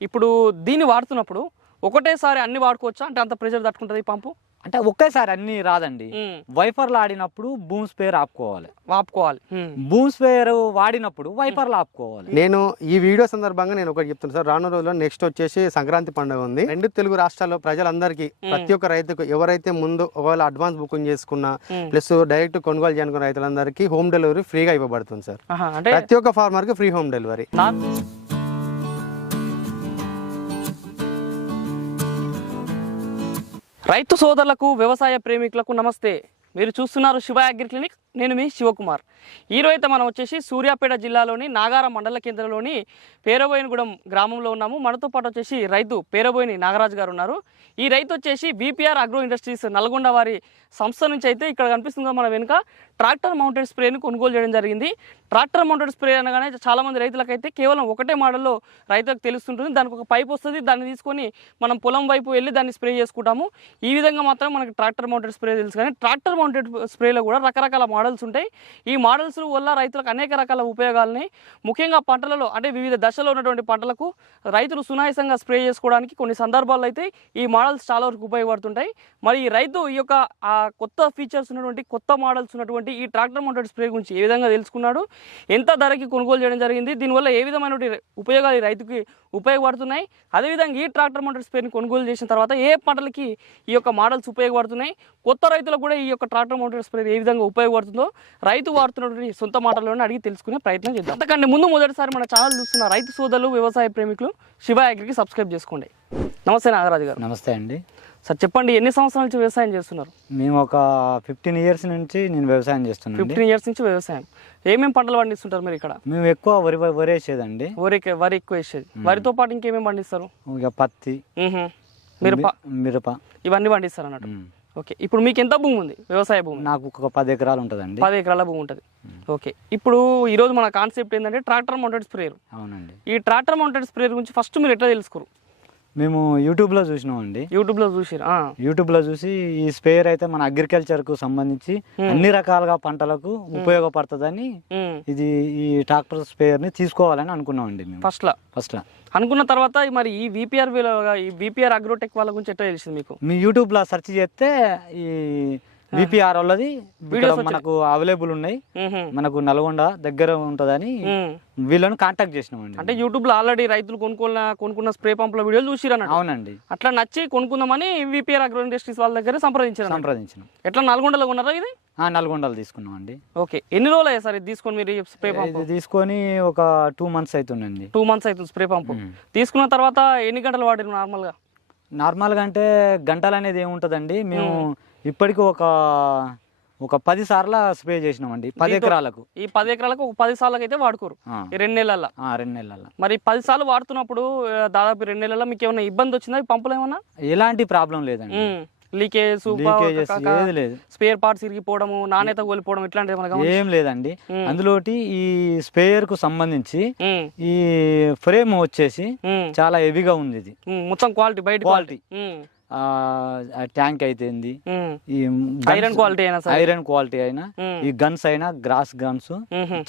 ఇప్పుడు దీన్ని వాడుతున్నప్పుడు ఒకటేసారి అన్ని వాడుకోవచ్చా? అంటే అంత ప్రెషర్ తట్టుకుంటుంది ఈ పంపు? అంటే ఒకేసారి అన్ని రాదండి. వైపర్లు ఆడినప్పుడు బూమ్ స్పేర్ ఆపుకోవాలి. వాపుకోవాలి ఉమ్, బూమ్ స్పేర్ వాడినప్పుడు వైపర్లు ఆపుకోవాలి. నేను ఈ వీడియో సందర్భంగా నేను ఒకటి చెప్తాను సార్. రానున్న రోజుల్లో నెక్స్ట్ వచ్చేసి సంక్రాంతి పండుగ ఉంది. రెండు తెలుగు రాష్ట్రాల్లో ప్రజలందరికీ ప్రతి ఒక్క రైతుకు ఎవరైతే ముందు ఒకవేళ అడ్వాన్స్ బుకింగ్ చేసుకున్నా. ప్లస్ డైరెక్ట్ కొనుగోలు చేయనుకున్న రైతులందరికీ హోమ్ డెలివరీ ఫ్రీగా ఇవ్వబడుతుంది సార్. ప్రతి ఒక్క ఫార్మర్కి ఫ్రీ హోమ్ డెలివరీ. రైతు సోదరులకు వ్యవసాయ ప్రేమికులకు నమస్తే. మీరు చూస్తున్నారు శివ అగ్రి క్లినిక్. నేను మీ శివకుమార్. ఈరోజు మనం వచ్చేసి సూర్యాపేట జిల్లాలోని నాగారం మండల కేంద్రంలోని పేరబోయినగూడెం గ్రామంలో ఉన్నాము. మనతో పాటు వచ్చేసి రైతు పేరబోయిని నాగరాజు గారు ఉన్నారు. ఈ రైతు వచ్చేసి బీపీఆర్ అగ్రో ఇండస్ట్రీస్ నల్గొండ వారి సంస్థ నుంచి అయితే ఇక్కడ కనిపిస్తుంది మన వెనుక. ట్రాక్టర్ మౌంటెడ్ స్ప్రేని కొనుగోలు చేయడం జరిగింది. ట్రాక్టర్ మౌంటెడ్ స్ప్రే అనగానే చాలామంది రైతులకైతే కేవలం ఒకటే మోడల్లో రైతులకు తెలుస్తుంటుంది. దానికి ఒక పైప్ వస్తుంది. దాన్ని తీసుకొని మనం పొలం వైపు వెళ్ళి దాన్ని స్ప్రే చేసుకుంటాము. ఈ విధంగా మాత్రం మనకి ట్రాక్టర్ మౌంటెడ్ స్ప్రే తెలుసు. కానీ ట్రాక్టర్ మౌంటెడ్ స్ప్రేలో కూడా రకరకాల మోడల్స్ ఉంటాయి. ఈ మోడల్స్ వల్ల రైతులకు అనేక రకాల ఉపయోగాలని ముఖ్యంగా పంటలలో అంటే వివిధ దశలో ఉన్నటువంటి పంటలకు రైతులు సునాయసంగా స్ప్రే చేసుకోవడానికి కొన్ని సందర్భాల్లో అయితే ఈ మోడల్స్ చాలా వరకు ఉపయోగపడుతుంటాయి. మరి ఈ రైతు ఈ యొక్క ఆ కొత్త ఫీచర్స్ ఉన్నటువంటి కొత్త మోడల్స్ ఉన్నటువంటి ఈ ట్రాక్టర్ మౌంటెడ్ స్ప్రే గురించి ఏ విధంగా తెలుసుకున్నాడు? ఎంత ధరకి కొనుగోలు చేయడం జరిగింది? దీనివల్ల ఏ విధమైన ఉపయోగాలు ఈ రైతుకి ఉపయోగపడుతున్నాయి? అదేవిధంగా ఈ ట్రాక్టర్ మౌంటెడ్ స్ప్రేని కొనుగోలు చేసిన తర్వాత ఏ పంటలకి ఈ యొక్క మోడల్స్ ఉపయోగపడుతున్నాయి? కొత్త రైతులకు కూడా ఈ యొక్క ట్రాక్టర్ మౌంటెడ్ స్ప్రే ఏ విధంగా ఉపయోగపడుతుంది రైతు వాడుతున్నటువంటి సొంత మాటల్లోనే అడిగి తెలుసుకునే ప్రయత్నం చేద్దాం. అంతకంటే ముందు మొదటిసారి మన ఛానల్ చూస్తున్న రైతు సోదరులు వ్యవసాయ ప్రేమికులు శివ అగ్రికి సబ్స్క్రైబ్ చేసుకోండి. నమస్తే నాగరాజు గారు. నమస్తే అండి. సార్ చెప్పండి ఎన్ని సంవత్సరాల నుంచి వ్యవసాయం చేస్తున్నారు? మేము ఒక ఫిఫ్టీన్ ఇయర్స్ నుంచి నేను వ్యవసాయం చేస్తున్నాను ఫిఫ్టీన్ ఇయర్స్ నుంచి వ్యవసాయం. ఏమేమి పంటలు పండిస్తుంటారు మీరు ఇక్కడ? మేము ఎక్కువ వరి వరి వేసేదండి. వరి వరి ఎక్కువ వేసేది. వరితో పాటు ఇంకేమేమి పండిస్తారు? ఇక పత్తి. మిరప. మిరప. ఇవన్నీ పండిస్తారు అన్నట్టు. ఓకే. ఇప్పుడు మీకు ఎంత భూమి ఉంది వ్యవసాయ భూమి? నాకు ఒక పది ఎకరాలు ఉంటుందండి. పది ఎకరాల భూమి ఉంటుంది. ఓకే. ఇప్పుడు ఈరోజు మన కాన్సెప్ట్ ఏంటంటే ట్రాక్టర్ మౌంటెడ్ స్ప్రేయర్ అవునండి. ఈ ట్రాక్టర్ మౌంటెడ్ స్ప్రేయర్ గురించి ఫస్ట్ మీరు ఎట్లా తెలుసుకోరు మేము యూట్యూబ్లో చూసినామండి. యూట్యూబ్లో చూసిరు? ఆ. యూట్యూబ్లో చూసి ఈ స్పేర్ అయితే మన అగ్రికల్చర్కు సంబంధించి అన్ని రకాలుగా పంటలకు ఉపయోగపడుతుందని. ఇది ఈ ట్రాక్టర్ స్పేర్ని తీసుకోవాలని అనుకున్నామండి మేము. ఫస్ట్లో ఫస్ట్ అనుకున్న తర్వాత మరి ఈ విపిఆర్ ఈ విపిఆర్ అగ్రోటెక్ వాళ్ళ గురించి ఎట్లా తెలిసింది మీకు? మీ యూట్యూబ్లో సెర్చ్ చేస్తే ఈ విపిఆర్ వాళ్ళది మనకు అవైలబుల్ ఉన్నాయి. మనకు నల్గొండ దగ్గర ఉంటుందని. వీళ్ళని కాంటాక్ట్ చేసినామండి. అంటే యూట్యూబ్లో ఆల్రెడీ రైతులు కొనుక్కున్న కొనుక్కున్న స్ప్రే పంపుల వీడియోలు చూసిరు అన్నట్టు అవునండి. అట్లా నచ్చి కొనుక్కుందామని విపిఆర్ అగ్రో ఇండస్ట్రీస్ వాళ్ళ దగ్గర సంప్రదించారు. సంప్రదించినాం. ఎట్లా నల్గొండలో ఉన్నారా ఇది? ఆ, నల్గొండలు తీసుకున్నామండి. ఓకే. ఎన్ని రోజులు అయ్యాయి సార్ ఇది తీసుకొని మీరు స్ప్రే పంపు తీసుకొని ఒక టూ మంత్స్ అవుతుందండి టూ మంత్స్ అవుతుంది స్ప్రే పంపు. తీసుకున్న తర్వాత ఎన్ని గంటలు వాడారు నార్మల్గా నార్మల్గా అంటే గంటలు అనేది ఏముంటుందండి? మేము. ఇప్పటికి ఒక ఒక పది సార్లు స్ప్రే చేసినామండి పది ఎకరాలకు ఈ పది ఎకరాలకు ఒక పది సార్లకి అయితే వాడుకోరు రెండు నెలల్లో ఆ, రెండు నెలల మరి పది సార్లు వాడుతున్నప్పుడు దాదాపు రెండు నెలల్లో మీకు ఏమైనా ఇబ్బంది వచ్చిందా పంపులు ఏమన్నా ఎలాంటి ప్రాబ్లం లేదండి లీకేజ్ లేదు స్పేర్ పార్ట్స్ ఇరిగిపోవడము నాణ్యత కోల్పోవడం ఇట్లాంటివి? ఏం లేదండి. అందులోటి ఈ స్పేయర్కు సంబంధించి. ఈ ఫ్రేమ్ వచ్చేసి. చాలా హెవీగా ఉంది ఇది. మొత్తం క్వాలిటీ బయట Quality. ట్యాంక్ అయితేంది. ఈ ఐరన్ క్వాలిటీ అయినా సరే ఐరన్ క్వాలిటీ అయినా. ఈ గన్స్ అయినా గ్రాస్ గన్స్.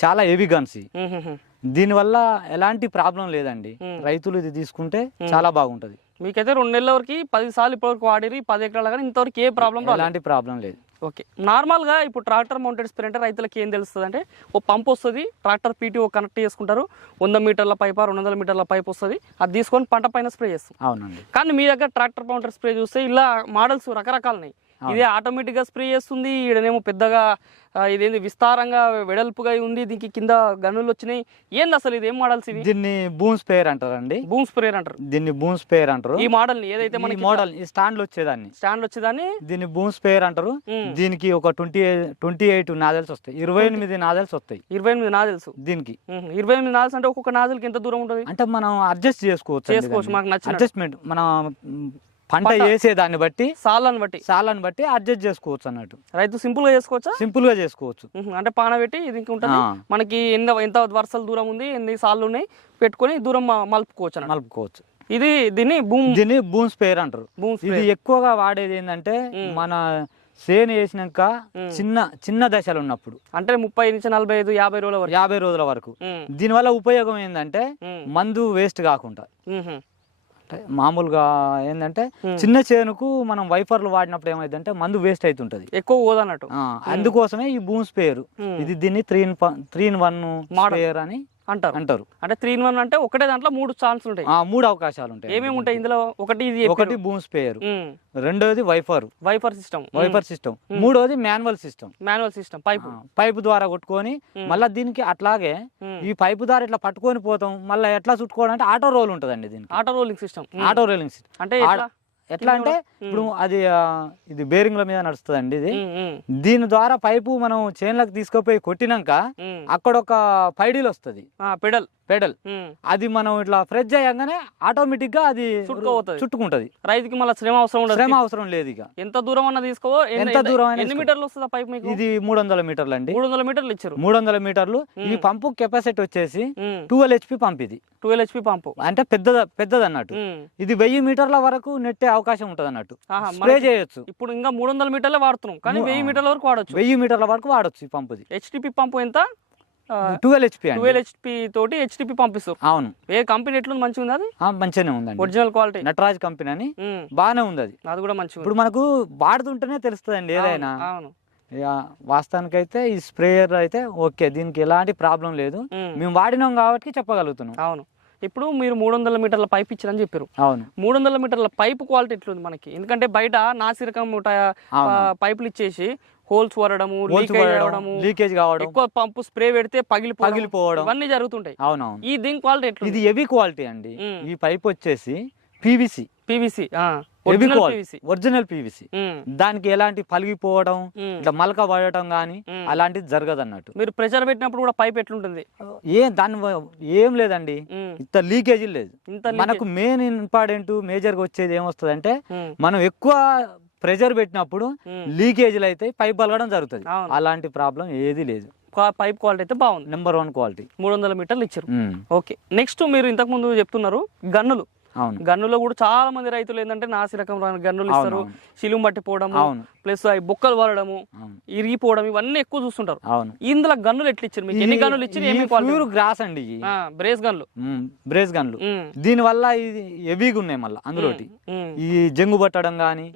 చాలా హెవీ గన్స్ మ్మ్. దీనివల్ల ఎలాంటి ప్రాబ్లం లేదండి. రైతులు ఇది తీసుకుంటే చాలా బాగుంటది మీకైతే రెండు నెలల వరకు పది సార్లు ఇప్పటివరకు వాడిరి పది ఎకరాలు కానీ ఇంతవరకు ఏ ప్రాబ్లం ఎలాంటి ప్రాబ్లం లేదు ఓకే. నార్మల్గా ఇప్పుడు ట్రాక్టర్ మౌంటెడ్ స్ప్రే అంటే రైతులకు ఏం తెలుస్తుంది అంటే ఓ పంప్ వస్తుంది ట్రాక్టర్ పీటీఓ కనెక్ట్ చేసుకుంటారు వంద మీటర్ల పైప్ రెండు వందల మీటర్ల పైప్ వస్తుంది అది తీసుకొని పంట పైన స్ప్రే చేస్తాం. అవునండి. కానీ మీ దగ్గర ట్రాక్టర్ మౌంటెడ్ స్ప్రే చూస్తే ఇలా మోడల్స్ రకరకాలు ఉన్నాయి ఇదే ఆటోమేటిక్గా స్ప్రే చేస్తుంది. ఈడనేమో పెద్దగా ఇదేంది విస్తారంగా వెడల్పుగా ఉంది. దీనికి కింద గనులు వచ్చినాయి. ఏంది అసలు ఇది? ఏం మోడల్స్ ఇవి? దీన్ని బూమ్ స్పేర్ అంటారండి. బూమ్ స్ప్రేయర్ అంటారు. దీన్ని బూమ్ స్పేర్ అంటారు. ఈ మోడల్ ఏదైతే మనకి మోడల్ ఈ స్టాండ్లు వచ్చేదాన్ని. స్టాండ్ వచ్చేదాన్ని. దీన్ని బూమ్ స్పేర్ అంటారు. దీనికి ఒక ట్వంటీ ట్వంటీ ఎయిట్ నాదల్స్ వస్తాయి. ఇరవై ఎనిమిది నాదల్స్ వస్తాయి. ఇరవై ఎనిమిది నాజల్స్. దీనికి. ఇరవై ఎనిమిది నాజల్స్ అంటే ఒక్కొక్క నాజల్కి ఎంత దూరం ఉంటుంది? అంటే మనం అడ్జస్ట్ చేసుకోవచ్చు. చేసుకోవచ్చు, మాకు నచ్చినట్టు. అడ్జస్ట్మెంట్. మనం పంట వేసే దాన్ని బట్టి సాళ్ళని బట్టి. సాలని బట్టి అడ్జస్ట్ చేసుకోవచ్చు అన్నట్టు. రైతు సింపుల్గా చేసుకోవచ్చా? సింపుల్గా చేసుకోవచ్చు అంటే పాన పెట్టి ఇది ఇంక ఉంటుంది. మనకి ఎన్ని ఎంత వరుసల దూరం ఉంది ఎన్ని సార్లు ఉన్నాయి పెట్టుకొని దూరం మలుపుకోవచ్చు మలుపుకోవచ్చు. ఇది దీన్ని భూమి దీన్ని బూమ్ స్పేర్ అంటారు. భూమి ఇది ఎక్కువగా వాడేది ఏంటంటే మన సేను వేసినాక చిన్న చిన్న దశలు ఉన్నప్పుడు. అంటే ముప్పై నుంచి నలభై ఐదు యాభై రోజుల వరకు. యాభై రోజుల వరకు. దీనివల్ల ఉపయోగం ఏంటంటే మందు వేస్ట్ కాకుండా. మామూలుగా ఏంటంటే. చిన్న చేనుకు మనం వైపర్లు వాడినప్పుడు ఏమైందంటే మందు వేస్ట్ అవుతుంటది ఎక్కువ పోదన్నట్టు అందుకోసమే ఈ భూమి స్పేర్. ఇది దీన్ని three in three in one. Spare అని అంటారు. అంటారు. అంటే త్రీ ఇన్ వన్ అంటే ఒకటే దాంట్లో మూడు ఛాన్స్ ఉంటాయి. ఆ, మూడు అవకాశాలు ఉంటాయి. ఏమేమి ఉంటాయి ఇందులో? ఒకటి ఇది ఒకటి భూమి స్పేర్ ఉమ్, రెండోది wiper. Wiper system wiper system మూడోది manual system manual system pipe. Pipe ద్వారా కొట్టుకొని మళ్ళీ దీనికి అట్లాగే ఈ పైపు ద్వారా ఇట్లా పట్టుకొని పోతాం. మళ్ళీ ఎట్లా చుట్టుకోవడం అంటే ఆటో రోల్ ఉంటుందండి దీనికి. Auto rolling system auto rolling system అంటే ఎట్లా? అంటే ఇప్పుడు అది ఇది బేరింగ్ల మీద నడుస్తుందండి ఇది. దీని ద్వారా పైపు మనం చేన్లకు తీసుకుపోయి కొట్టినాక. అక్కడ ఒక పైడీల్ వస్తుంది పెడల్. పెడల్. అది మనం ఇట్లా ఫ్రెష్ అయ్యంగానే ఆటోమేటిక్గా అది. చుట్టుకుంటది. రైతుకి మళ్ళీ శ్రమ అవసరం ఉండదు. శ్రమ అవసరం లేదు ఇక. ఎంత దూరం అన్న తీసుకో ఎంత దూరం ఎన్ని. మీటర్లు వస్తుంది పైప్ మీకు? ఇది మూడు వందల మీటర్లు అండి. మూడు వందల మీటర్లు ఇచ్చారు. మూడు వందల మీటర్లు ఈ పంపు కెపాసిటీ వచ్చేసి ఉమ్, ట్వెల్వ్ హెచ్పి పంప్ ఇది. Twelve HP pump. అంటే పెద్దద పెద్దది అన్నట్టు. ఇది వెయ్యి మీటర్ల వరకు నెట్టే అవకాశం ఉంటది అన్నట్టు స్ప్రే చేయొచ్చు. ఇప్పుడు ఇంకా మూడు వందల మీటర్లే వాడుతున్నాం. కానీ వెయ్యి మీటర్ల వరకు వాడొచ్చు. వెయ్యి మీటర్ల వరకు వాడొచ్చు ఈ పంపుది. హెచ్టిపి పంపు ఎంత? ట్వెల్వ్ హెచ్పి ట్వెల్వ్ హెచ్పి తోటి హెచ్టిపి పంపిస్తారు అవును. ఏ కంపెనీ ఎట్లుంది? మంచిగా ఉంది అది? మంచిగానే ఉందండి. ఒరిజినల్ క్వాలిటీ నటరాజ్ కంపెనీ అని బాగానే ఉంది అది. అది కూడా మంచిగా ఉంది. ఇప్పుడు మనకు వాడుతుంటేనే తెలుస్తుందండి ఏదైనా. అవును. వాస్తవానికైతే ఈ స్ప్రేయర్ అయితే ఓకే దీనికి ఎలాంటి ప్రాబ్లం లేదు. మేము. వాడినాం కాబట్టి చెప్పగలుగుతున్నాం. అవును. ఇప్పుడు మీరు మూడు వందల మీటర్ల పైప్ ఇచ్చారని చెప్పారు. అవును. మూడు వందల మీటర్ల పైప్ క్వాలిటీ ఎట్లుంది మనకి? ఎందుకంటే బయట నాసిరకం పైపులు ఇచ్చేసి హోల్స్ వరడము లీకేజ్ కావడం. ఎక్కువ పంపు స్ప్రే పెడితే పగిలి పగిలిపోవడం. ఇవన్నీ జరుగుతుంటాయి. అవునవును. ఈ దీని క్వాలిటీ ఎట్లుంది? ఇది హెవీ క్వాలిటీ అండి. ఈ పైప్ వచ్చేసి PVC. PVC original PVC. Original PVC. దానికి ఎలాంటి పలిగిపోవడం ఇట్లా మలక పడటం ఉమ్. అలాంటిది జరగదు అన్నట్టు మీరు ప్రెషర్ పెట్టినప్పుడు కూడా పైప్ ఎట్లుంటుంది? ఏం దాని ఏం లేదండి. ఇంత లీకేజీ లేదు. మనకు మెయిన్ ఇంపార్టెంట్ మేజర్గా వచ్చేది ఏమొస్తుంది అంటే మనం ఎక్కువ ప్రెషర్ పెట్టినప్పుడు. లీకేజీలు అయితే పైప్ పలగడం జరుగుతుంది. అలాంటి ప్రాబ్లం ఏది లేదు. పైప్ క్వాలిటీ అయితే బాగుంది. నెంబర్ వన్ క్వాలిటీ మూడు వందల మీటర్లు ఇచ్చారు. ఓకే. నెక్స్ట్ మీరు ఇంతకు ముందు చెప్తున్నారు గన్నులు. గన్నులో కూడా చాలా మంది రైతులు ఏంటంటే నాసి రకం గన్నులు ఇస్తారు అవును. శిలుం పట్టిపోవడము అవును. ప్లస్ అవి బొక్కలు వరడము అవును. ఇరిగిపోవడం ఇవన్నీ ఎక్కువ చూస్తుంటారు. అవును. ఇందులో గన్నులు ఎట్లా ఇచ్చారు మీకు? ఎన్ని గన్నులు ఇచ్చారు? గ్రాస్ అండి బ్రేస్ గన్లు బ్రేస్ గన్లు దీని వల్ల ఇది హెవీగా ఉన్నాయి మళ్ళీ అందులోటి. ఈ జంగు పట్టడం కానీ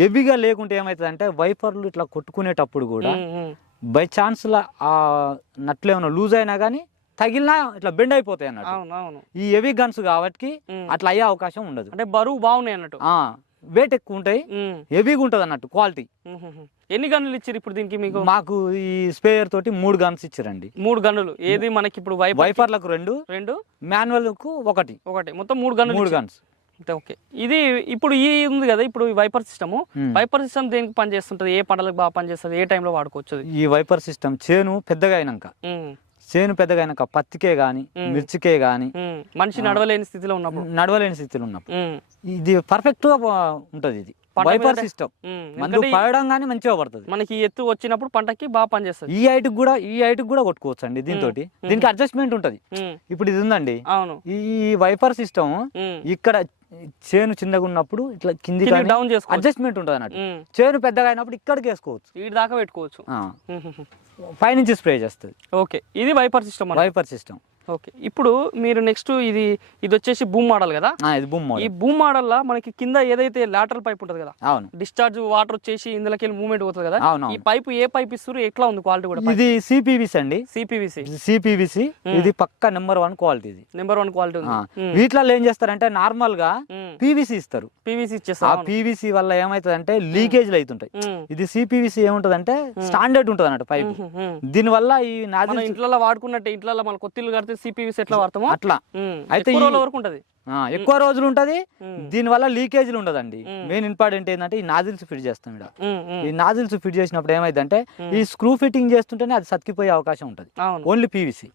హెవీగా లేకుంటే ఏమవుతుంది అంటే వైపర్లు ఇట్లా కొట్టుకునేటప్పుడు కూడా. బై ఛాన్స్లో ఆ నట్లు ఏమైనా లూజ్ అయినా కానీ తగిలినా ఇట్లా బెండ్ అయిపోతాయి అన్నట్టు. అవును అవును. ఈ హెవీ గన్స్ కాబట్టి ఉమ్. అట్లా అయ్యే అవకాశం ఉండదు. అంటే బరువు బాగున్నాయి అన్నట్టు. ఆ వెయిట్ ఎక్కువ ఉంటాయి. ఉమ్, హెవీగా ఉంటుంది అన్నట్టు క్వాలిటీ ఉమ్, ఉమ్, ఉమ్. ఎన్ని గన్నులు ఇచ్చారు ఇప్పుడు దీనికి మీకు? మాకు ఈ స్పేయర్ తోటి మూడు గన్స్ ఇచ్చారండి మూడు గన్నులు. ఏది మనకి ఇప్పుడు వైప్ వైపర్లకు రెండు రెండు? మాన్యువల్కు ఒకటి. ఒకటి. మొత్తం మూడు గన్నులు మూడు ఇచ్చారు. గన్స్. ఓకే. ఇది ఇప్పుడు ఈ ఉంది కదా ఇప్పుడు ఈ వైపర్ సిస్టమ్. వైపర్ సిస్టమ్ దేనికి పనిచేస్తుంటది? ఏ పంటలకు బాగా పనిచేస్తుంది? ఏ టైంలో వాడుకోవచ్చు అది? ఈ వైపర్ సిస్టమ్ చేను పెద్దగా అయినాక. ఉమ్, చేను పెద్దగా అయినాక పత్తికే గాని. మిర్చికే గాని. మనిషి నడవలేని స్థితిలో ఉన్నప్పుడు. నడవలేని స్థితిలో ఉన్నప్పుడు. ఇది పర్ఫెక్ట్గా ఉంటది ఇది. Wiper system. మందు పడడం కానీ మంచిగా పడుతుంది. మనకి ఎత్తు వచ్చినప్పుడు పంటకి బాగా పనిచేస్తుంది ఈ హైట్ కూడా ఈ హైట్ కూడా కొట్టుకోవచ్చు అండి దీంతో దీనికి అడ్జస్ట్మెంట్ ఉంటది. ఇప్పుడు ఇది ఉందండి. అవును. ఈ వైపర్ సిస్టమ్. ఇక్కడ చేను చిన్నగా ఉన్నప్పుడు ఇట్లా కింది డౌన్ చేసుకోవచ్చు. అడ్జస్ట్మెంట్ ఉంటుంది అన్నట్టు. చేను పెద్దగా అయినప్పుడు ఇక్కడికి వేసుకోవచ్చు. వీటి దాకా పెట్టుకోవచ్చు. పైనుంచి స్ప్రే చేస్తుంది. ఓకే. ఇది wiper system wiper system. Okay. ఇప్పుడు మీరు నెక్స్ట్ ఇది ఇది వచ్చేసి భూమ్ మోడల్ కదా? ఇది బొమ్మ ఈ భూమ్ మోడల్ లా మనకి కింద ఏదైతే లాటరల్ పైప్ ఉంటుంది కదా అవును. డిశ్చార్జ్ వాటర్ వచ్చేసి ఇందులోకి వెళ్ళి మూవ్మెంట్ పోతుంది కదా అవును ఈ పైపు ఏ పైప్ ఇస్తారు ఎట్లా ఉంది క్వాలిటీ కూడా ఇది సిపివిసి అండి. సిపివిసి సిపివిసి ఇది పక్క నెంబర్ వన్ క్వాలిటీ ఇది. నెంబర్ వన్ క్వాలిటీ ఆ. వీటిలో ఏం చేస్తారంటే నార్మల్గా పీవీసీ ఇస్తారు. పీవీసీ ఆ ఇచ్చేస్తారు పీవీసీ వల్ల ఏమైతుందంటే లీకేజ్లు అవుతుంటాయి. ఉమ్. ఇది సిపివిసి ఏముంటదంటే స్టాండర్డ్ ఉంటుంది అన్నట్టు పైప్ ఉమ్, ఉమ్. దీని వల్ల ఈ నాజిల్ ఇంట్లో వాడుకున్నట్టు ఇంట్లో మన కొత్తిల్లు కడితే సిపివిసి ఎట్లా వాడతామో? అట్లా. అయితే వరకు ఉంటది. ఎక్కువ రోజులు ఉంటది. దీని వల్ల లీకేజ్లు ఉండదండి. మెయిన్ ఇంపార్టెంట్ ఏంటంటే ఈ నాజిల్స్ ఫిట్ చేస్తాం ఇక్కడ. ఈ నాజిల్స్ ఫిట్ చేసినప్పుడు ఏమైందంటే ఈ స్క్రూ ఫిట్టింగ్ చేస్తుంటేనే అది సతికిపోయే అవకాశం ఉంటుంది. ఓన్లీ పీవీసీ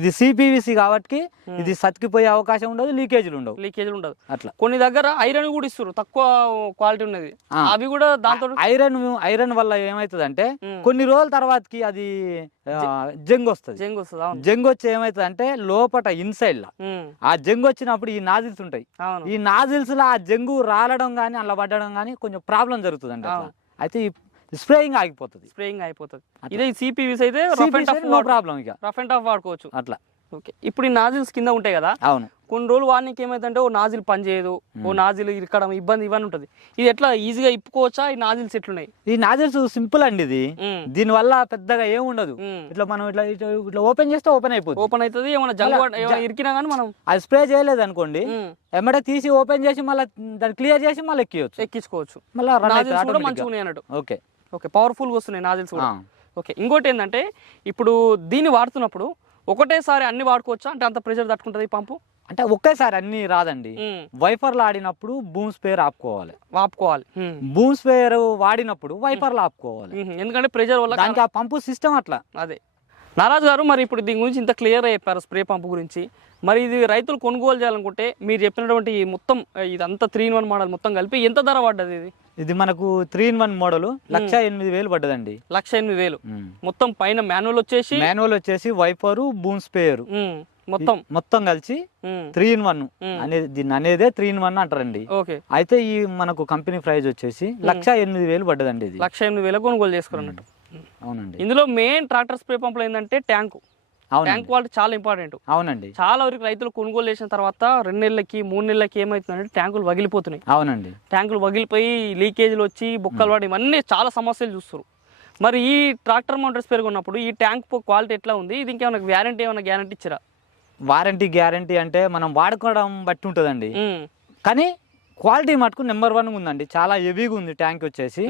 ఇది సిపివిసి కాబట్టి ఇది సతికిపోయే అవకాశం ఉండదు లీకేజ్లు ఉండవు. లీకేజ్ ఉండదు. అట్లా. కొన్ని దగ్గర ఐరన్ కూడా ఇస్తారు తక్కువ క్వాలిటీ ఉన్నది. అవి కూడా దాంతో ఐరన్ ఐరన్ వల్ల ఏమవుతుందంటే ఉమ్. కొన్ని రోజుల తర్వాతకి అది జంగ్ వస్తుంది. జంగ్ వస్తుంది జంగ్ వచ్చి ఏమవుతుంది అంటే లోపట ఇన్సైడ్ లా. ఆ జంగ్ వచ్చినప్పుడు ఈ నాజిల్స్ ఉంటాయి. ఈ నాజిల్స్లో ఆ జంగు రాలడం కానీ అలా పడడం కానీ కొంచెం ప్రాబ్లం జరుగుతుంది అవును. అయితే స్ప్రేయింగ్ ఆగిపోతుంది. స్ప్రేయింగ్ అయిపోతుంది ఇదే సిపివిసి అయితే rough and tough no problem ఇక. రఫ్ అండ్ టఫ్ వాడుకోవచ్చు. అట్లా. ఓకే. ఇప్పుడు ఈ నాజిల్స్ కింద ఉంటాయి కదా? అవును. కొన్ని రోజులు వాడికి ఏమైందంటే ఓ నాజిల్ పని చేయదు ఓ నాజిల్ ఇరకడం ఇబ్బంది ఇవన్నీ ఉంటుంది. ఇది ఎట్లా ఈజీగా ఇప్పుకోవచ్చా? ఈ నాజిల్స్ ఎట్లున్నాయి? ఈ నాజిల్స్ సింపుల్ అండి ఇది. దీని వల్ల పెద్దగా ఏం ఉండదు. ఇట్లా మనం ఇట్లా ఇట్లా ఓపెన్ చేస్తే ఓపెన్ అయిపోతుంది ఓపెన్ అవుతుంది ఏమైనా జంగు ఇరికినా కానీ మనం అది స్ప్రే చేయలేదు అనుకోండి ఎమ్మడే తీసి ఓపెన్ చేసి మళ్ళీ దాన్ని క్లియర్ చేసి మళ్ళీ ఎక్కియచ్చు. ఎక్కించుకోవచ్చు. మళ్ళీ రన్ నాజిల్స్ కూడా మంచిగా అన్నట్టు. ఓకే. ఓకే పవర్ఫుల్గా వస్తున్నాయి నాజిల్స్ కూడా. ఓకే ఇంకోటి ఏంటంటే ఇప్పుడు దీన్ని వాడుతున్నప్పుడు ఒకటేసారి అన్ని వాడుకోవచ్చా? అంటే అంత ప్రెషర్ తట్టుకుంటుంది ఈ పంపు? అంటే ఒకేసారి అన్ని రాదండి. వైపర్లు ఆడినప్పుడు బూమ్ స్పేర్ ఆపుకోవాలి. వాపుకోవాలి ఉమ్, బూమ్ స్పేర్ వాడినప్పుడు వైపర్లు ఆపుకోవాలి. ఎందుకంటే ప్రెషర్ వల్ల దానికి ఆ పంపు సిస్టమ్ అట్లా. అదే. నారాజు గారు మరి ఇప్పుడు దీని గురించి ఇంత క్లియర్ చెప్పారు స్ప్రే పంపు గురించి. మరి ఇది రైతులు కొనుగోలు చేయాలనుకుంటే మీరు చెప్పినటువంటి మొత్తం ఇదంతా త్రీ ఇన్ వన్ మోడల్ మొత్తం కలిపి ఎంత ధర పడ్డది ఇది? ఇది మనకు three in one model lakh ఎనిమిది వేలు పడ్డదండి. లక్ష ఎనిమిది వేలు. మొత్తం పైన మాన్యువల్ వచ్చేసి? మాన్యువల్ వచ్చేసి వైపరు బూమ్ ఉమ్, మొత్తం? మొత్తం కలిసి త్రీ ఇన్ వన్. అనేది దీన్ని అనేదే త్రీ ఇన్ వన్ అంటారండి. ఓకే. అయితే ఈ మనకు కంపెనీ ప్రైస్ వచ్చేసి లక్ష ఎనిమిది వేలు పడ్డదండి ఇది. లక్ష ఎనిమిది వేల కొనుగోలు చేసుకున్నట్టు. అవునండి. ఇందులో మెయిన్ ట్రాక్టర్ స్ప్రే పంపులు ఏంటంటే ట్యాంకు ట్యాంక్ క్వాలిటీ చాలా ఇంపార్టెంట్ అవునండి. చాలా వరకు రైతులు కొనుగోలు చేసిన తర్వాత రెండు నెలలకి మూడు నెలలకి ఏమవుతుందంటే ట్యాంకులు పగిలిపోతున్నాయి అవునండి. ట్యాంకులు పగిలిపోయి లీకేజీలు వచ్చి బుక్కలు పడి ఇవన్నీ చాలా సమస్యలు చూస్తారు మరి ఈ ట్రాక్టర్ మౌంటర్స్ పెరుగున్నప్పుడు ఈ ట్యాంక్ క్వాలిటీ ఎట్లా ఉంది? ఇది ఇంకేమైనా వ్యారంటీ ఏమైనా గ్యారంటీ ఇచ్చారా? వారంటీ గ్యారంటీ అంటే మనం వాడుకోవడం బట్టి ఉంటుందండి. కానీ క్వాలిటీ మటుకు నెంబర్ వన్ ఉందండి. చాలా హెవీగా ఉంది ట్యాంక్ వచ్చేసి.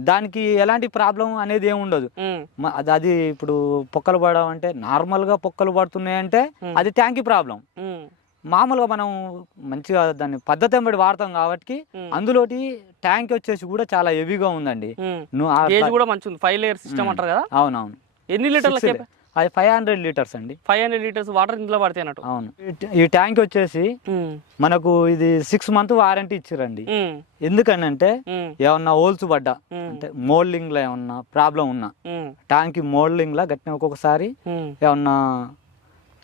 దానికి ఎలాంటి ప్రాబ్లం అనేది ఏమి ఉండదు. అది ఇప్పుడు పొక్కలు పడడం అంటే నార్మల్గా పొక్కలు పడుతున్నాయంటే Hmm. అది ట్యాంక్ ప్రాబ్లం. మామూలుగా మనం మంచిగా దాన్ని పద్ధతి ఎంబడి వాడతాం కాబట్టి. అందులోటి ట్యాంక్ వచ్చేసి కూడా చాలా హెవీగా ఉందండి. కూడా మంచి ఉంది ఫైవ్ లేయర్ సిస్టమ్ అంటారు కదా? అవునవును. ఎన్ని లీటర్ల అది ఫైవ్ హండ్రెడ్ లీటర్స్ అండి. ఫైవ్ హండ్రెడ్ లీటర్స్ వాటర్ ఇందులో పడతాయి అన్నట్టు. అవును. ఈ ట్యాంక్ వచ్చేసి మనకు ఇది సిక్స్ మంత్ వారంటీ ఇచ్చిరండి. ఎందుకనంటే ఏమన్నా హోల్స్ పడ్డా అంటే మోల్డింగ్లో ఏమన్నా ప్రాబ్లం ఉన్నా ట్యాంక్ మోల్డింగ్ లా గట్టిన ఒక్కొక్కసారి. ఏమన్నా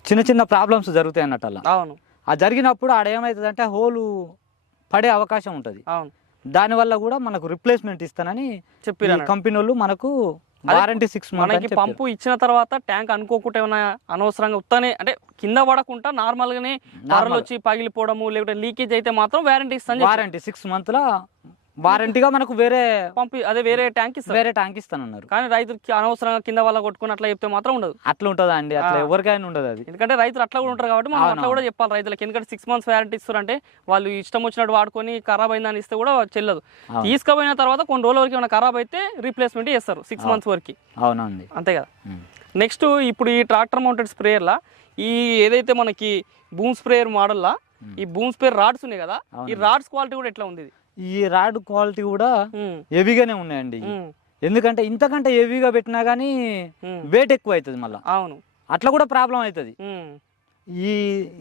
చిన్న చిన్న ప్రాబ్లమ్స్ జరుగుతాయి అన్నట్టు అలా. అవును. ఆ జరిగినప్పుడు ఆడ ఏమవుతుందంటే హోలు పడే అవకాశం ఉంటుంది. అవును. దానివల్ల కూడా మనకు రిప్లేస్మెంట్ ఇస్తానని అన్నట్టు. కంపెనీ వాళ్ళు మనకు వారంటీ సిక్స్ మనకి పంపు ఇచ్చిన తర్వాత ట్యాంక్ అనుకోకుండా ఏమైనా అనవసరంగా ఉత్తనే అంటే కింద పడకుండా నార్మల్. గానే ధరలు వచ్చి పగిలిపోవడము లేకపోతే లీకేజ్ అయితే మాత్రం వారంటీ ఇస్తాను వారంటీ సిక్స్ మంత్ లా వారంటీగా మనకు వేరే పంపి అదే వేరే ట్యాంక్ ఇస్తారు. వేరే ట్యాంక్ ఇస్తానన్నారు. కానీ రైతులకి అనవసరంగా కింద వల్ల కొట్టుకుని అట్లా చెప్తే మాత్రం ఉండదు. అట్లా ఉంటుందా అండి? అట్లా. ఎవరికైనా ఉండదు అది. ఎందుకంటే రైతులు అట్లా కూడా ఉంటారు కాబట్టి మనం అట్లా. కూడా చెప్పాలి రైతులకి. ఎందుకంటే సిక్స్ మంత్స్ వ్యారంటీ ఇస్తారంటే వాళ్ళు ఇష్టం వచ్చినట్టు వాడుకొని ఖరాబ్ అయిందని ఇస్తే కూడా చెల్లదు. తీసుకుపోయిన తర్వాత కొన్ని రోజుల వరకు ఏమైనా ఖరాబ్ అయితే రీప్లేస్మెంట్ చేస్తారు సిక్స్ మంత్స్ వరకు. అవునండి. అంతే కదా. నెక్స్ట్ ఇప్పుడు ఈ ట్రాక్టర్ మౌంటెడ్ స్ప్రేయర్లా ఈ ఏదైతే మనకి బూమ్ స్ప్రేయర్ మోడల్లా ఈ బూమ్ స్ప్రేయర్ రాడ్స్ ఉన్నాయి కదా? ఈ. రాడ్స్ క్వాలిటీ కూడా ఎట్లా ఉంది? ఈ రాడ్ క్వాలిటీ కూడా హెవీగానే ఉన్నాయండి. ఎందుకంటే ఇంతకంటే హెవీగా పెట్టినా కానీ. వెయిట్ ఎక్కువ అవుతుంది మళ్ళీ. అవును. అట్లా కూడా ప్రాబ్లం అవుతుంది ఈ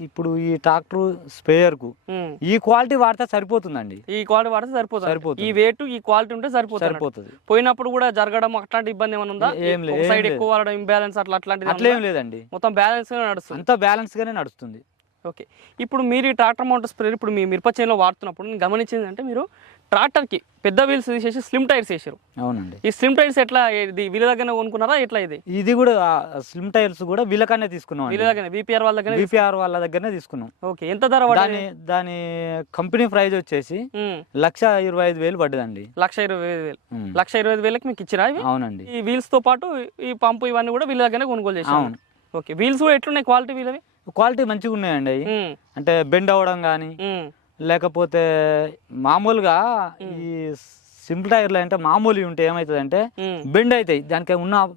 ఇప్పుడు ఈ ట్రాక్టర్ స్పేయర్కు ఉమ్. ఈ క్వాలిటీ వాడితే సరిపోతుందండి. ఈ క్వాలిటీ వాడితే సరిపోతుంది. సరిపోతుంది. ఈ వెయిట్ ఈ క్వాలిటీ ఉంటే సరిపోతుంది. సరిపోతుంది. పోయినప్పుడు కూడా జరగడం అట్లాంటి ఇబ్బంది ఏమైనా ఉందా? ఏం లేదు, ఏం సైడ్. ఎక్కువ వాడడం ఇంబ్యాలెన్స్ అట్లా అట్లాంటిది అట్లేం ఏమన్నా? లేదండి. మొత్తం బ్యాలెన్స్గా నడుస్తుంది. అంతా బ్యాలెన్స్ గానే నడుస్తుంది. ఓకే. ఇప్పుడు మీరు ఈ ట్రాక్టర్ మౌంటర్ స్ప్రే ఇప్పుడు మీ మిరప చేనులో వాడుతున్నప్పుడు నేను గమనించింది అంటే మీరు ట్రాక్టర్కి పెద్ద వీల్స్ తీసేసి స్లిమ్ టైర్స్ వేసారు అవునండి. ఈ స్లిమ్ టైర్స్ ఎట్లా ఇది వీళ్ళ దగ్గర కొనుక్కున్నారా? ఎట్లా ఇది? ఇది కూడా స్లిమ్ టైర్స్ కూడా వీళ్ళకనే తీసుకున్నాం వీళ్ళ దగ్గర బీపీఆర్ వాళ్ళ దగ్గర బీపీఆర్ వాళ్ళ దగ్గరనే తీసుకున్నాం. ఓకే. ఎంత ధర దాని దాని కంపెనీ ప్రైస్ వచ్చేసి లక్ష ఇరవై ఐదు వేలు పడ్డదండి. లక్ష ఇరవై ఐదు వేలు. లక్ష ఇరవై ఐదు వేలకి మీకు ఇచ్చిరా ఇవి? అవునండి. ఈ వీల్స్తో పాటు ఈ పంపు ఇవన్నీ కూడా వీళ్ళ దగ్గర కొనుగోలు అవును. ఓకే. వీల్స్ కూడా ఎట్లున్నాయి క్వాలిటీ వీళ్ళవి? క్వాలిటీ మంచిగా ఉన్నాయండి అవి. అంటే బెండ్ అవ్వడం కానీ లేకపోతే మామూలుగా ఈ సింపుల్ టైర్లు అంటే మామూలు ఉంటే ఏమవుతుంది అంటే. బెండ్ అవుతాయి దానికి ఉన్న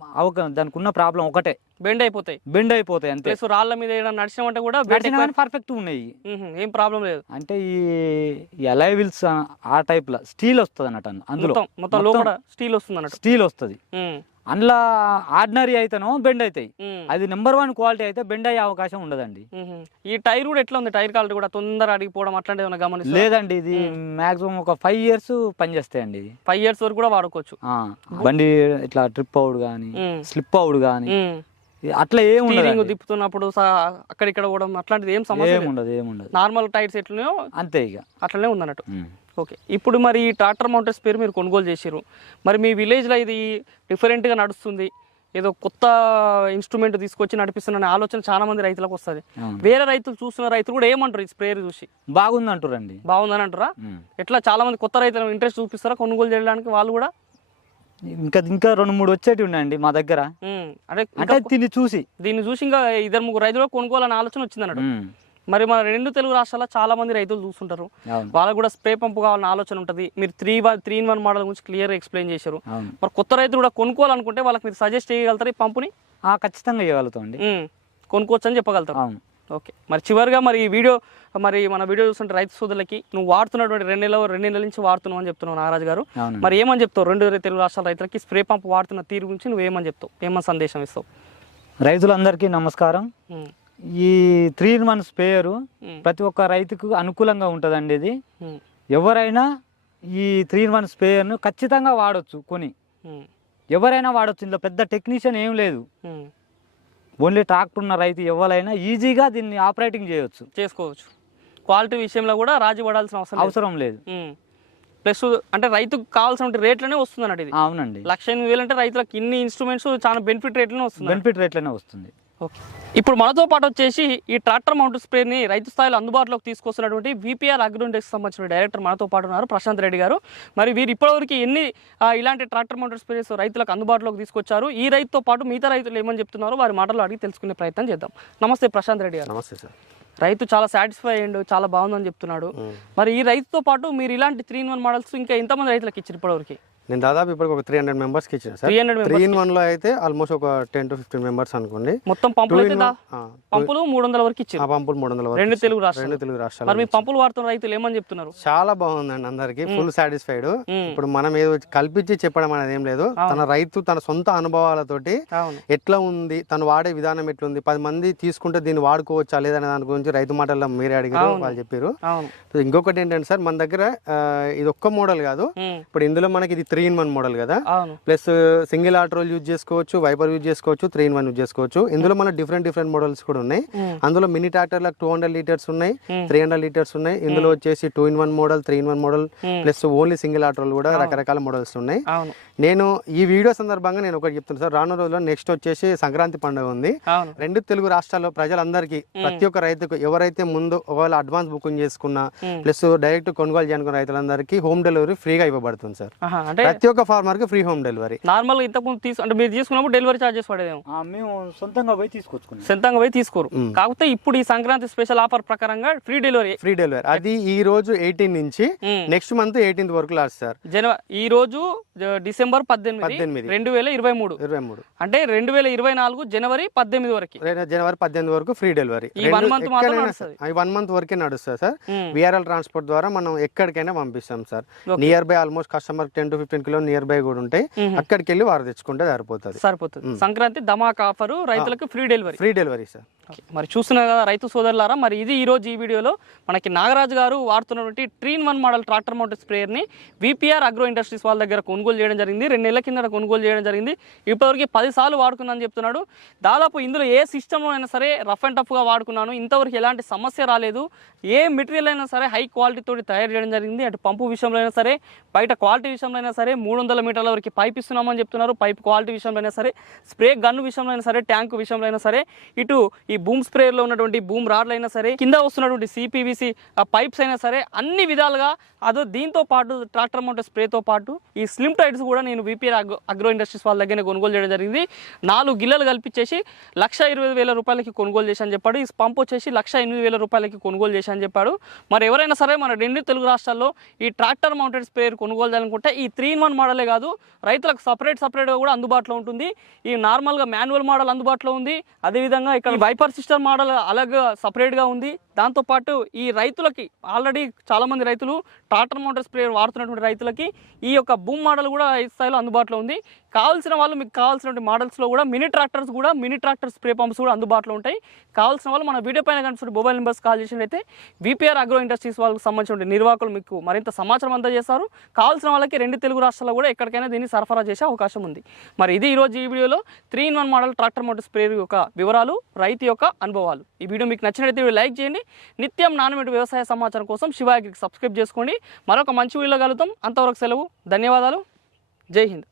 దానికి ఉన్న ప్రాబ్లం ఒకటే. బెండ్ అయిపోతాయి. బెండ్ అయిపోతాయి అంతే. ప్లస్ రాళ్ళ మీద ఏదైనా నడిచినామంటే కూడా పర్ఫెక్ట్ ఉన్నాయి. ఏం ప్రాబ్లం లేదు. అంటే ఈ ఎలై వీల్స్ ఆ టైప్లో స్టీల్ వస్తుంది అన్నట్టు అన్న- అందులో మొత్తం స్టీల్ వస్తుంది అన్నట్టు స్టీల్ వస్తుంది అందులో ఆర్డినరీ అయితేనో బెండ్ అవుతాయి అది నెంబర్ వన్ క్వాలిటీ అయితే బెండ్ అయ్యే అవకాశం ఉండదండి. ఈ టైర్ కూడా ఎట్లా ఉంది? టైర్ క్వాలిటీ కూడా తొందర అడిగిపోవడం అట్లాంటివి ఏమైనా గమనిస్తా లేదండి ఇది మాక్సిమం ఒక ఫైవ్ ఇయర్స్ పనిచేస్తాయండి ఇది. ఫైవ్ ఇయర్స్ వరకు కూడా వాడుకోవచ్చు. బండి ఇట్లా ట్రిప్ అవుడు కానీ. స్లిప్ అవుడు కానీ అట్లా ఏం ఉండదు తిప్పుతున్నప్పుడు సా- అక్కడిక్కడ కూడా అట్లాంటిది ఏం సమస్య లేదు. ఏముండదు నార్మల్ టైర్స్ ఎట్లున్నాయో అంతే ఇక. అట్లనే ఉందన్నట్టు. ఓకే. ఇప్పుడు మరి ఈ ట్రాక్టర్ మౌంటెడ్ స్పేర్ మీరు కొనుగోలు చేసారు మరి మీ విలేజ్లో ఇది డిఫరెంట్గా నడుస్తుంది. ఏదో కొత్త ఇన్స్ట్రుమెంట్ తీసుకొచ్చి నడిపిస్తున్న ఆలోచన చాలా మంది రైతులకు వస్తుంది. వేరే రైతులు చూస్తున్న రైతులు కూడా ఏమంటారు ఈ స్ప్రేయర్ చూసి? బాగుంది అంటారండి బాగుందని అంటారా ఎట్లా చాలా మంది కొత్త రైతులు ఇంట్రెస్ట్ చూపిస్తారా కొనుగోలు చేయడానికి వాళ్ళు కూడా? ఇంకా ఇంకా రెండు మూడు వచ్చేటివి ఉన్నాయండి మా దగ్గర. అంటే తిని చూసి. దీన్ని చూసి ఇంకా ఇద్దరు ముగ్గురు రైతులు కొనుక్కోవాలని ఆలోచన వచ్చింది ఉమ్. మరి మన రెండు తెలుగు రాష్ట్రాల్లో చాలా మంది రైతులు చూస్తుంటారు. వాళ్ళకు కూడా స్ప్రే పంపు కావాలని ఆలోచన ఉంటుంది. మీరు three one three in one model గురించి క్లియర్గా ఎక్స్ప్లెయిన్ చేశారు. మరి కొత్త రైతులు కూడా కొనుక్కోవాలనుకుంటే వాళ్ళకి మీరు సజెస్ట్ చేయగలుగుతారు ఈ పంపుని? ఆ, ఖచ్చితంగా ఇవ్వగలుగుతాం అండి కొనుక్కోవచ్చు అని చెప్పగలుగుతారు. అవును. ఓకే. మరి చివరిగా మరి ఈ వీడియో మరి మన వీడియో చూస్తుంటే రైతు సోదరులకి నువ్వు వాడుతున్నటువంటి రెండు నెలలు రెండు నెలల నుంచి వాడుతున్నావు అని చెప్తున్నావు నాగరాజు గారు. మరి ఏమని చెప్తావు? రెండు తెలుగు రాష్ట్రాల రైతులకి స్ప్రే పంప్ వాడుతున్న తీరు గురించి నువ్వు ఏమని చెప్తావు? ఏమని సందేశం ఇస్తావు? రైతులందరికీ నమస్కారం. ఈ three in one sprayer um, ప్రతి ఒక్క రైతుకు అనుకూలంగా ఉంటుందండి ఇది. ఎవరైనా ఈ త్రీ ఇన్ వన్ స్పేయర్ను ఖచ్చితంగా వాడొచ్చు కొని. ఎవరైనా వాడొచ్చు. ఇందులో పెద్ద టెక్నీషియన్ ఏం లేదు. ఓన్లీ ట్రాక్టర్ ఉన్న రైతు ఎవరైనా ఈజీగా దీన్ని ఆపరేటింగ్ చేయొచ్చు. చేసుకోవచ్చు. క్వాలిటీ విషయంలో కూడా రాజీ పడాల్సిన అవసరం. అవసరం లేదు. ప్లస్ అంటే రైతుకు కావాల్సిన రేట్లనే వస్తుంది అన్నట్టు ఇది. అవునండి. లక్ష ఎనిమిది వేలు అంటే రైతులకు ఇన్ని ఇన్స్ట్రుమెంట్స్ చాలా బెనిఫిట్ రేట్లనే వస్తుంది బెనిఫిట్ రేట్లోనే వస్తుంది. ఓకే. ఇప్పుడు మనతో పాటు వచ్చేసి ఈ ట్రాక్టర్ మౌంట్ స్ప్రేని రైతు స్థాయిలో అందుబాటులోకి తీసుకొస్తున్నటువంటి విపిఆర్ అగ్రోడెక్స్ సంబంధించిన డైరెక్టర్ మనతో పాటు ఉన్నారు ప్రశాంత్ రెడ్డి గారు. మరి వీరు ఇప్పటివరకు ఎన్ని ఇలాంటి ట్రాక్టర్ మౌంట్ స్ప్రేస్ రైతులకు అందుబాటులోకి తీసుకొచ్చారు? ఈ రైతుతో పాటు మిగతా రైతులు ఏమని చెప్తున్నారో వారి మాటలు అడిగి తెలుసుకునే ప్రయత్నం చేద్దాం. నమస్తే ప్రశాంత్ రెడ్డి గారు. నమస్తే సార్. రైతు చాలా సాటిస్ఫై అయ్యిండు చాలా బాగుందని చెప్తున్నాడు. మరి ఈ రైతుతో పాటు మీరు ఇలాంటి త్రీ ఇన్ వన్ మోడల్స్ ఇంకా ఎంతమంది రైతులకు ఇచ్చారు ఇప్పటివరకు? నేను దాదాపు ఇప్పటికి ఒక త్రీ హండ్రెడ్ మెంబర్స్కి ఇచ్చిన సార్ త్రీ ఇన్ వన్లో అయితే ఆల్మోస్ట్ ఒక టెన్ టు ఫిఫ్టీన్ మెంబర్స్ అనుకోండి. మొత్తం పంపులు పంపులు మూడు వందల వరకు ఇచ్చారు. పంపులు మూడు వందల రెండు. తెలుగు రాష్ట్రాలు. రెండు తెలుగు మరి రాష్ట్రాలు మీ పంపులు వాడుతున్న రైతులు ఏమని చెప్తున్నారు? చాలా బాగుందండి అందరికి ఫుల్ సాటిస్ఫైడ్. ఇప్పుడు మనం ఏదో కల్పించి చెప్పడం అనేది ఏం లేదు. తన రైతు తన సొంత అనుభవాలతోటి ఎట్లా ఉంది తను వాడే విధానం ఎట్లుంది పది మంది తీసుకుంటే దీన్ని వాడుకోవచ్చా లేదనే దాని గురించి రైతు మాటల్లో మీరే అడిగారు వాళ్ళు చెప్పారు. ఇంకొకటి ఏంటంటే సార్ మన దగ్గర ఇది ఒక్క మోడల్ కాదు. ఇప్పుడు ఇందులో మనకి ఇది త్రీ ఇన్ వన్ మోడల్ కదా? Plus single auto roll use చేసుకోవచ్చు వైపర్ యూజ్ చేసుకోవచ్చు త్రీ ఇన్ వన్ యూజ్ చేసుకోవచ్చు. ఇందులో మన డిఫరెంట్ డిఫరెంట్ మోడల్స్ కూడా ఉన్నాయి. అందులో మినీ ట్రాక్టర్లకు టూ హండ్రెడ్ లీటర్స్ ఉన్నాయి. త్రీ హండ్రెడ్ లీటర్స్ ఉన్నాయి. ఇందులో వచ్చేసి two in one model three in one model. Plus only single ఆటోలు కూడా రకరకాల మోడల్స్ ఉన్నాయి. నేను ఈ వీడియో సందర్భంగా నేను ఒకటి చెప్తాను సార్. రాను రోజుల్లో నెక్స్ట్ వచ్చేసి సంక్రాంతి పండుగ ఉంది. రెండు తెలుగు రాష్ట్రాల్లో ప్రజలందరికీ ప్రతి ఒక్క రైతుకు ఎవరైతే ముందు ఒకవేళ అడ్వాన్స్ బుకింగ్ చేసుకున్నా. ప్లస్ డైరెక్ట్ కొనుగోలు చేయనుకున్న రైతులందరికీ హోమ్ డెలివరీ ఫ్రీగా ఇవ్వబడుతుంది సార్. ప్రతి ఒక్క ఫార్మర్కి ఫ్రీ హోమ్ డెలివరీ నార్మల్గా ఇంతకుముందు తీసు అంటే మీరు తీసుకున్నప్పుడు డెలివరీ చార్జెస్ పడేదేమో మేము సొంతంగా పోయి తీసుకొచ్చుకున్నాం. సొంతంగా పోయి తీసుకోరు. కాకపోతే ఇప్పుడు ఈ సంక్రాంతి స్పెషల్ ఆఫర్ ప్రకారంగా ఫ్రీ డెలివరీ ఫ్రీ డెలివరీ అది ఈ రోజు ఎయిటీన్ నుంచి. నెక్స్ట్ మంత్ ఎయిటీన్త్ వరకు లాస్ట్ సార్. జనవరి ఈ రోజు జ- డిసెంబర్ పద్దెనిమిది. రెండు వేల ఇరవై మూడు. ఇరవై మూడు. అంటే రెండు వేల ఇరవై నాలుగు జనవరి పద్దెనిమిది వరకు. జనవరి పద్దెనిమిది వరకు ఫ్రీ డెలివరీ ఈ మాత్రం నడుస్తది. ఈ వన్ మంత్ వరకే నడుస్తుంది సార్. విఆర్ఎల్ ట్రాన్స్పోర్ట్ ద్వారా మనం ఎక్కడికైనా పంపిస్తాం sir. Nearby almost customer ten to fifteen kilo nearby కూడా ఉంటాయి అక్కడికి వెళ్ళి వారు తెచ్చుకుంటే సరిపోతుంది. సరిపోతుంది. సంక్రాంతి ధమాకా ఆఫర్ రైతులకు free delivery free delivery sir. మరి చూస్తున్నారు కదా రైతు సోదరులారా మరి ఇది ఈ రోజు ఈ వీడియోలో మనకి నాగరాజు గారు వాడుతున్నటువంటి three in one model tractor mount స్ప్రేయర్ని VPR agro industries వాళ్ళ దగ్గర కొనుగోలు చేయడం జరిగింది. రెండు నెలల కింద కొనుగోలు చేయడం జరిగింది. ఇప్పటివరకు పది సార్లు వాడుకున్నాను చెప్తున్నాడు. దాదాపు ఇందులో ఏ సిస్టంలో అయినా సరే రఫ్ అండ్ టఫ్గా వాడుకున్నాను. ఇంతవరకు ఎలాంటి సమస్య రాలేదు. ఏ మెటీరియల్ అయినా సరే హై క్వాలిటీ తోటి తయారు చేయడం జరిగింది. అటు పంపు విషయంలో అయినా సరే బయట క్వాలిటీ విషయంలో అయినా సరే మూడు వందల మీటర్ల వరకు పైప్ ఇస్తున్నామని చెప్తున్నారు. పైప్ క్వాలిటీ విషయంలో అయినా సరే స్ప్రే గన్ను విషయంలో అయినా సరే ట్యాంక్ విషయంలో అయినా సరే ఇటు ఈ బూమ్ స్ప్రేయర్లో ఉన్నటువంటి బూమ్ రాడ్లు అయినా సరే కింద వస్తున్నటువంటి సిపివిసి పైప్స్ అయినా సరే అన్ని విధాలుగా అదో దీంతో పాటు ట్రాక్టర్ మౌంట్ స్ప్రేతో పాటు ఈ స్లిమ్ టైడ్స్ కూడా నేను బీపీఆర్ అగ్రో అగ్రో ఇండస్ట్రీస్ వాళ్ళ దగ్గర కొనుగోలు చేయడం జరిగింది. నాలుగు గిల్లలు కల్పించేసి లక్ష ఇరవై వేల రూపాయలకి కొనుగోలు చేశాను చెప్పాడు. ఈ పంప్ వచ్చేసి లక్ష ఎనిమిది వేల రూపాయలకి కొనుగోలు చేశాను చెప్పాడు. మరి ఎవరైనా సరే మన రెండు తెలుగు రాష్ట్రాల్లో ఈ ట్రాక్టర్ మౌంటెడ్ స్ప్రేయర్ కొనుగోలు చేయాలనుకుంటే ఈ త్రీ ఇన్ వన్ మోడలే కాదు రైతులకు సపరేట్ సపరేట్గా కూడా అందుబాటులో ఉంటుంది. ఈ నార్మల్గా మాన్యువల్ మోడల్ అందుబాటులో ఉంది. అదేవిధంగా ఇక్కడ వైపర్ సిస్టర్ మోడల్ అలాగే సపరేట్గా ఉంది. దాంతోపాటు ఈ రైతులకి ఆల్రెడీ చాలామంది రైతులు ట్రాక్టర్ మోటార్ స్ప్రేయర్ వాడుతున్నటువంటి రైతులకి ఈ యొక్క బూమ్ మోడల్ కూడా స్థాయిలో అందుబాటులో ఉంది. కావాల్సిన వాళ్ళు మీకు కావాల్సినటువంటి మోడల్స్లో కూడా మినీ ట్రాక్టర్స్ కూడా మినీ ట్రాక్టర్ స్ప్రే పంప్స్ కూడా అందుబాటులో ఉంటాయి. కావాల్సిన వాళ్ళు మన వీడియో పైన కనిపిస్తున్న మొబైల్ నెంబర్స్ కాల్ చేసినట్లయితే విపిఆర్ అగ్రో ఇండస్ట్రీస్ వాళ్ళకి సంబంధించిన నిర్వాహకులు మీకు మరింత సమాచారం అందజేస్తారు. కావాల్సిన వాళ్ళకి రెండు తెలుగు రాష్ట్రాల్లో కూడా ఎక్కడికైనా దీన్ని సరఫరా చేసే అవకాశం ఉంది. మరి ఇది ఈరోజు ఈ వీడియోలో three in one model tractor motor spray యొక్క వివరాలు రైతు యొక్క అనుభవాలు. ఈ వీడియో మీకు నచ్చినట్లయితే లైక్ చేయండి. నిత్యం నాణ్యమైన వ్యవసాయ సమాచారం కోసం శివాగ్రికి సబ్స్క్రైబ్ చేసుకోండి. మరొక మంచి వీడియోలో కలుగుతాం అంతవరకు సెలవు. ధన్యవాదాలు. జై హింద్.